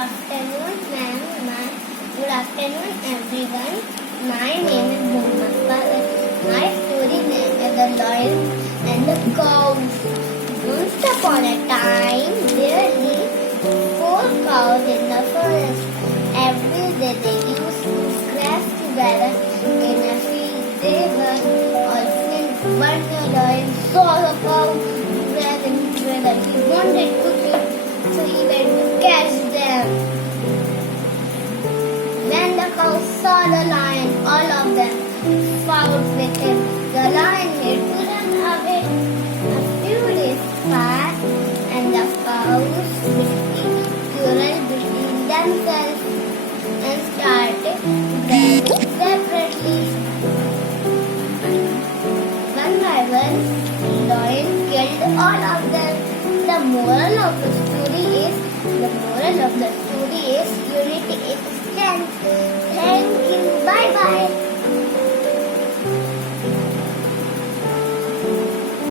afternoon, ma'am. Good afternoon, everyone. My name is Bhopal. My story name is The Lion and the Cows. Once upon a time, there lived 4 cows in the forest. Every day they used to graze together in a field. They were all friends. One day the lion saw the cow grazing together. He wanted to kill, so he went to catch them. When the cows saw the lion, all of them fought with him. The lion made to run away. A few days passed, and the cows quarreled between themselves and started grazing separately. One by one, lion killed all of them. The moral of the story is unity is strength. Thank you. Bye bye.